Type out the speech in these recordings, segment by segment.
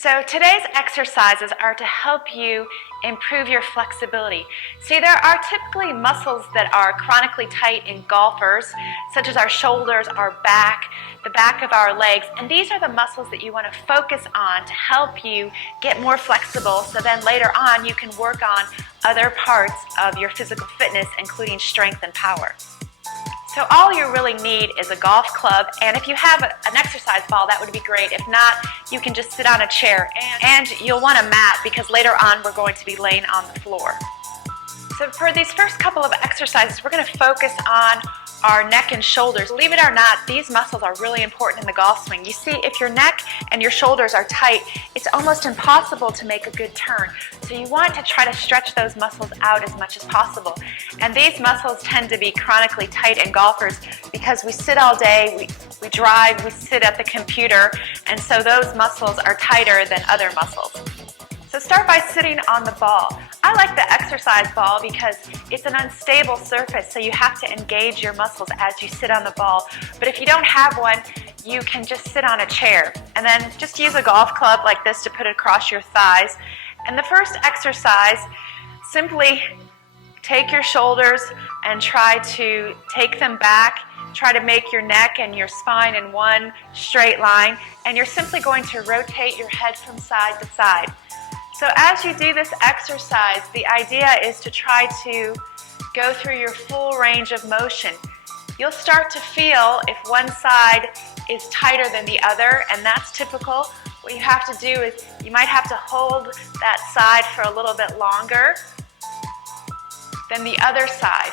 So today's exercises are to help you improve your flexibility. See, there are typically muscles that are chronically tight in golfers, such as our shoulders, our back, the back of our legs, and these are the muscles that you want to focus on to help you get more flexible, so then later on you can work on other parts of your physical fitness, including strength and power. So all you really need is a golf club, and if you have an exercise ball, that would be great. If not, you can just sit on a chair, and you'll want a mat because later on we're going to be laying on the floor. So for these first couple of exercises, we're going to focus on our neck and shoulders. Believe it or not, these muscles are really important in the golf swing. You see, if your neck and your shoulders are tight, it's almost impossible to make a good turn. So you want to try to stretch those muscles out as much as possible. And these muscles tend to be chronically tight in golfers because we sit all day, we drive, we sit at the computer, and so those muscles are tighter than other muscles. So start by sitting on the ball. I like the exercise ball because it's an unstable surface, so you have to engage your muscles as you sit on the ball. But if you don't have one, you can just sit on a chair. And then just use a golf club like this to put it across your thighs. And the first exercise, simply take your shoulders and try to take them back. Try to make your neck and your spine in one straight line. And you're simply going to rotate your head from side to side. So as you do this exercise, the idea is to try to go through your full range of motion. You'll start to feel if one side is tighter than the other, and that's typical. What you have to do is you might have to hold that side for a little bit longer than the other side.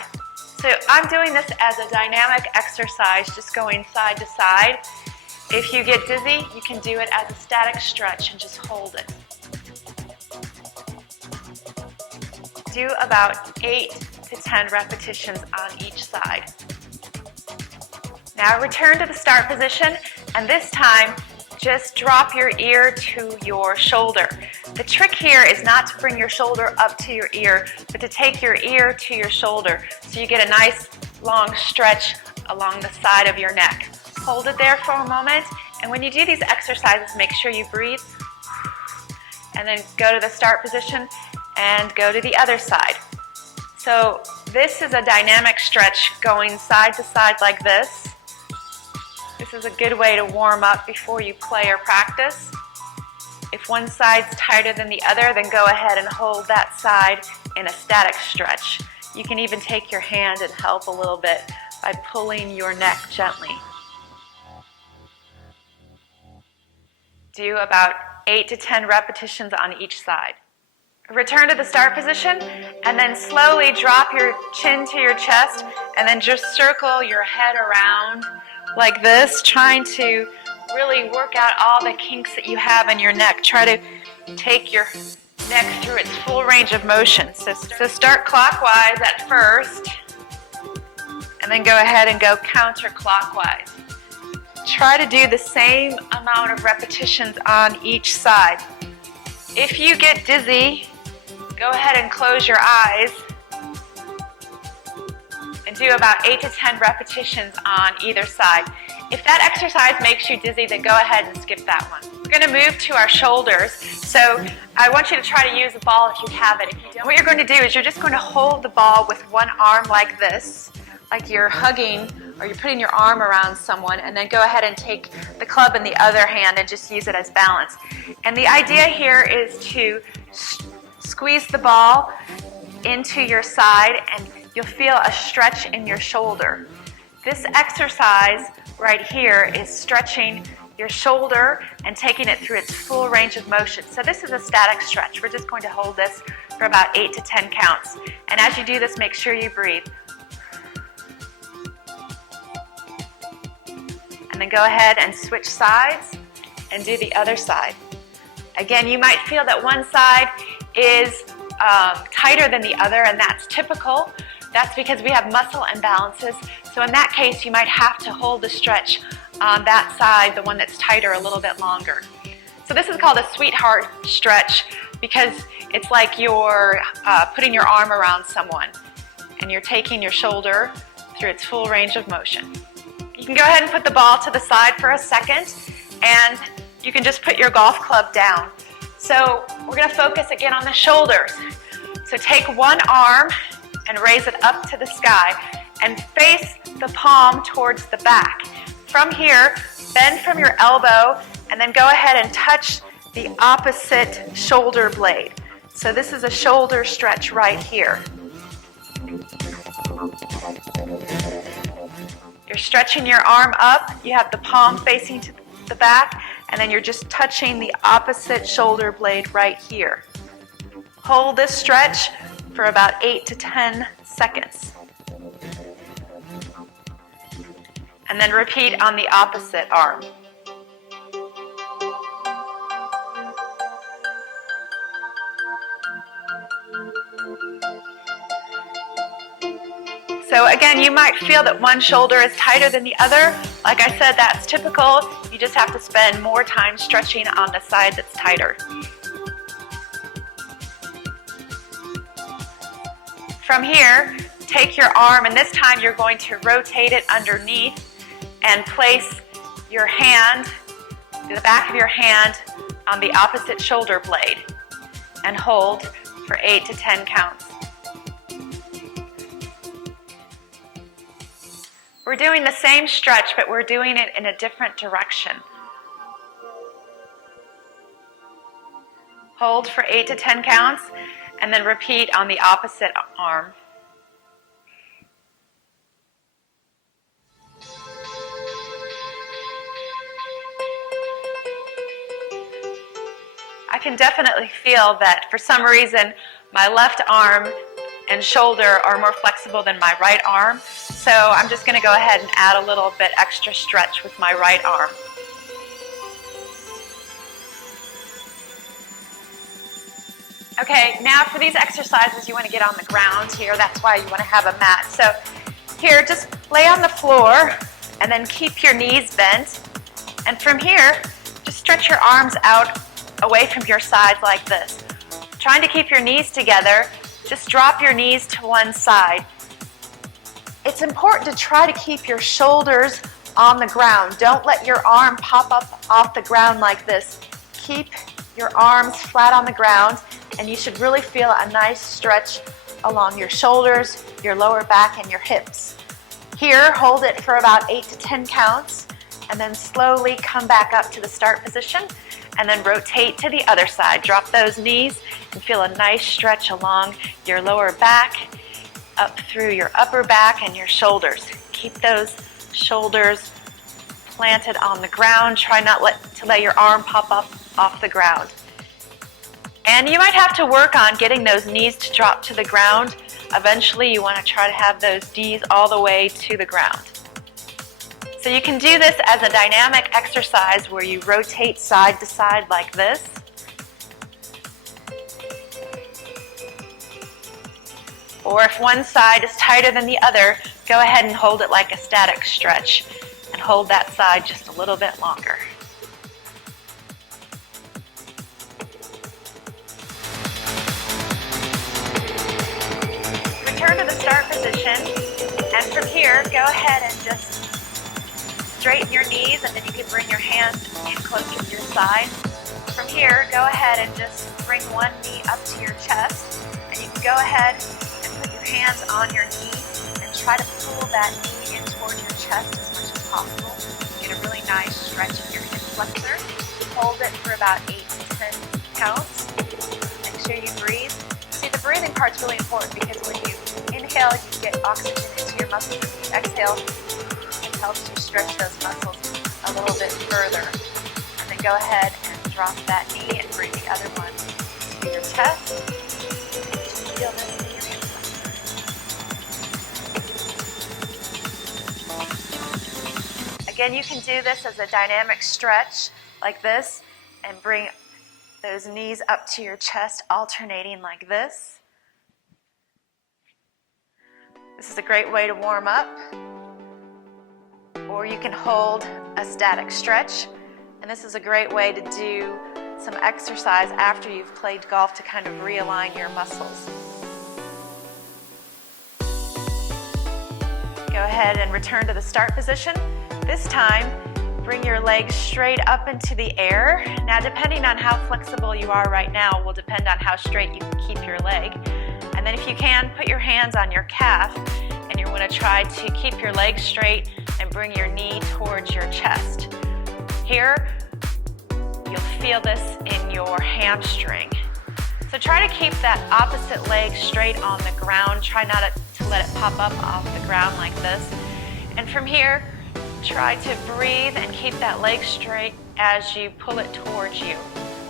So I'm doing this as a dynamic exercise, just going side to side. If you get dizzy, you can do it as a static stretch and just hold it. Do about 8 to 10 repetitions on each side. Now return to the start position, and this time just drop your ear to your shoulder. The trick here is not to bring your shoulder up to your ear, but to take your ear to your shoulder so you get a nice long stretch along the side of your neck. Hold it there for a moment, and when you do these exercises, make sure you breathe, and then go to the start position and go to the other side. So this is a dynamic stretch going side to side like this. This is a good way to warm up before you play or practice. If one side's tighter than the other, then go ahead and hold that side in a static stretch. You can even take your hand and help a little bit by pulling your neck gently. Do about 8 to 10 repetitions on each side. Return to the start position, and then slowly drop your chin to your chest, and then just circle your head around like this, trying to really work out all the kinks that you have in your neck. Try to take your neck through its full range of motion. So start clockwise at first, and then go ahead and go counterclockwise. Try to do the same amount of repetitions on each side. If you get dizzy, go ahead and close your eyes and do about 8 to 10 repetitions on either side. If that exercise makes you dizzy, then go ahead and skip that one. We're going to move to our shoulders. So I want you to try to use a ball if you have it. If you don't, what you're going to do is you're just going to hold the ball with one arm like this, like you're hugging or you're putting your arm around someone, and then go ahead and take the club in the other hand and just use it as balance. And the idea here is to squeeze the ball into your side, and you'll feel a stretch in your shoulder. This exercise right here is stretching your shoulder and taking it through its full range of motion. So this is a static stretch. We're just going to hold this for about 8 to 10 counts. And as you do this, make sure you breathe. And then go ahead and switch sides and do the other side. Again, you might feel that one side is tighter than the other, and that's typical. That's because we have muscle imbalances. So in that case, you might have to hold the stretch on that side, the one that's tighter, a little bit longer. So this is called a sweetheart stretch because it's like you're putting your arm around someone and you're taking your shoulder through its full range of motion. You can go ahead and put the ball to the side for a second, and you can just put your golf club down. So we're going to focus again on the shoulders. So take one arm and raise it up to the sky and face the palm towards the back. From here, bend from your elbow and then go ahead and touch the opposite shoulder blade. So this is a shoulder stretch right here. You're stretching your arm up, you have the palm facing to the back, and then you're just touching the opposite shoulder blade right here. Hold this stretch for about 8 to 10 seconds. And then repeat on the opposite arm. So again, you might feel that one shoulder is tighter than the other. Like I said, that's typical. You just have to spend more time stretching on the side that's tighter. From here, take your arm, and this time you're going to rotate it underneath and place your hand, the back of your hand, on the opposite shoulder blade and hold for 8 to 10 counts. We're doing the same stretch, but we're doing it in a different direction. Hold for 8 to 10 counts, and then repeat on the opposite arm. I can definitely feel that for some reason my left arm and shoulder are more flexible than my right arm. So I'm just going to go ahead and add a little bit extra stretch with my right arm. Okay, now for these exercises you want to get on the ground here. That's why you want to have a mat. So here, just lay on the floor and then keep your knees bent. And from here, just stretch your arms out away from your sides like this. Trying to keep your knees together, just drop your knees to one side. It's important to try to keep your shoulders on the ground. Don't let your arm pop up off the ground like this. Keep your arms flat on the ground, and you should really feel a nice stretch along your shoulders, your lower back, and your hips. Here, hold it for about 8 to 10 counts, and then slowly come back up to the start position, and then rotate to the other side. Drop those knees and feel a nice stretch along your lower back, up through your upper back and your shoulders. Keep those shoulders planted on the ground. Try not to let your arm pop up off the ground. And you might have to work on getting those knees to drop to the ground. Eventually you want to try to have those knees all the way to the ground. So you can do this as a dynamic exercise where you rotate side to side like this. Or if one side is tighter than the other, go ahead and hold it like a static stretch and hold that side just a little bit longer. Return to the start position, and from here, go ahead and just straighten your knees, and then you can bring your hands in closer to your side. From here, go ahead and just bring one knee up to your chest, and you can go ahead and put your hands on your knee and try to pull that knee in toward your chest as much as possible. Get a really nice stretch in your hip flexor. Hold it for about 8 to 10 counts. Make sure you breathe. See, the breathing part's really important because when you inhale, you get oxygen into your muscles. When you exhale, it helps you stretch those muscles a little bit further. And then go ahead and drop that knee and bring the other one to your chest. Feel this in your hip flexor. Again, you can do this as a dynamic stretch like this and bring those knees up to your chest, alternating like this. This is a great way to warm up. Or you can hold a static stretch. And this is a great way to do some exercise after you've played golf to kind of realign your muscles. Go ahead and return to the start position. This time, Bring your legs straight up into the air. Now, depending on how flexible you are right now will depend on how straight you can keep your leg. And then if you can, put your hands on your calf, and you're going to try to keep your legs straight and bring your knee towards your chest. Here, you'll feel this in your hamstring. So try to keep that opposite leg straight on the ground. Try not to let it pop up off the ground like this. And from here, try to breathe and keep that leg straight as you pull it towards you.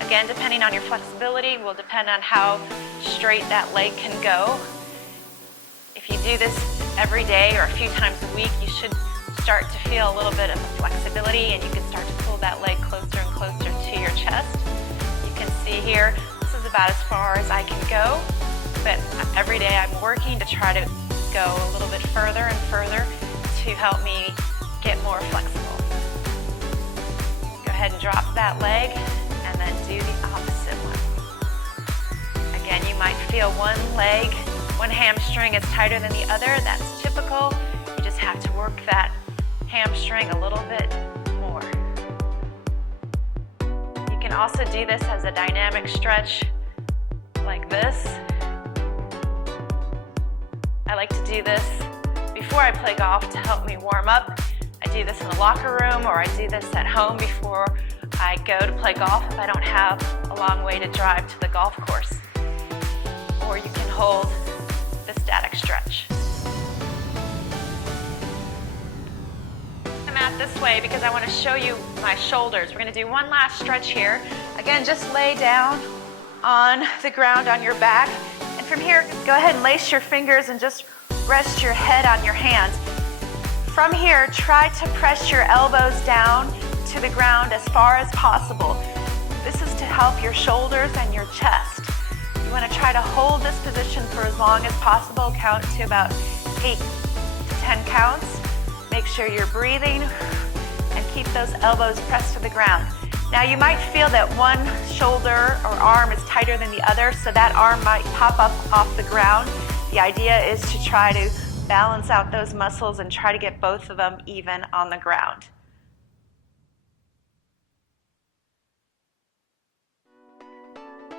Again, depending on your flexibility will depend on how straight that leg can go. If you do this every day or a few times a week, you should start to feel a little bit of flexibility, and you can start to pull that leg closer and closer to your chest. You can see here, this is about as far as I can go, but every day I'm working to try to go a little bit further and further to help me get more flexible. Go ahead and drop that leg and then do the opposite one. Again, you might feel one leg, one hamstring is tighter than the other. That's typical. You just have to work that hamstring a little bit more. You can also do this as a dynamic stretch like this. I like to do this before I play golf to help me warm up. I do this in the locker room, or I do this at home before I go to play golf if I don't have a long way to drive to the golf course. Or you can hold the static stretch. I'm at this way because I want to show you my shoulders. We're going to do one last stretch here. Again, just lay down on the ground on your back. And from here, go ahead and lace your fingers and just rest your head on your hands. From here, try to press your elbows down to the ground as far as possible. This is to help your shoulders and your chest. You want to try to hold this position for as long as possible. Count to about 8 to 10 counts. Make sure you're breathing and keep those elbows pressed to the ground. Now you might feel that one shoulder or arm is tighter than the other, so that arm might pop up off the ground. The idea is to try to balance out those muscles and try to get both of them even on the ground.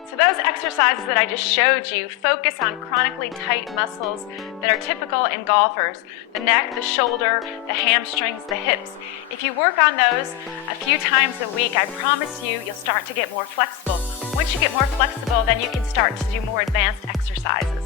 So those exercises that I just showed you focus on chronically tight muscles that are typical in golfers. The neck, the shoulder, the hamstrings, the hips. If you work on those a few times a week, I promise you, you'll start to get more flexible. Once you get more flexible, then you can start to do more advanced exercises.